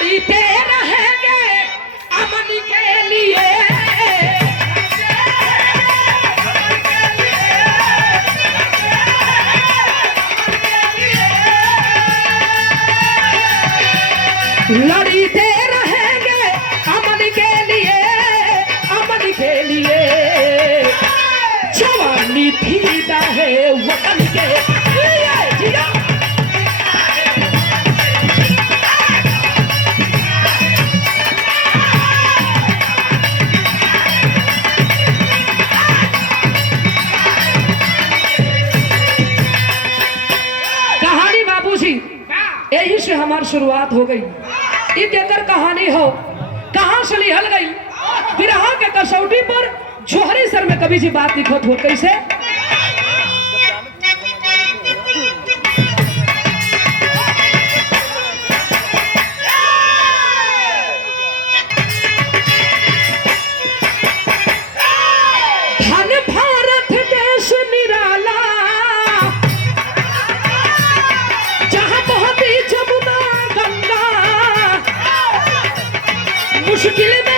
लड़ते रहेंगे अमन के लिए। लड़ते रहेंगे अमन के लिए, अमन के लिए। जवानी फीदा है वतन के लिए। कहानी बाबूजी यही से हमारी शुरुआत हो गई। इधर कहानी हो कहां से लिहल गई विरहा के कसौटी पर जोहरी सर में कभी जी बात लिखत हो कैसे। धन भारत देश निराला जहां बहती जमुना गंगा, मुश्किल में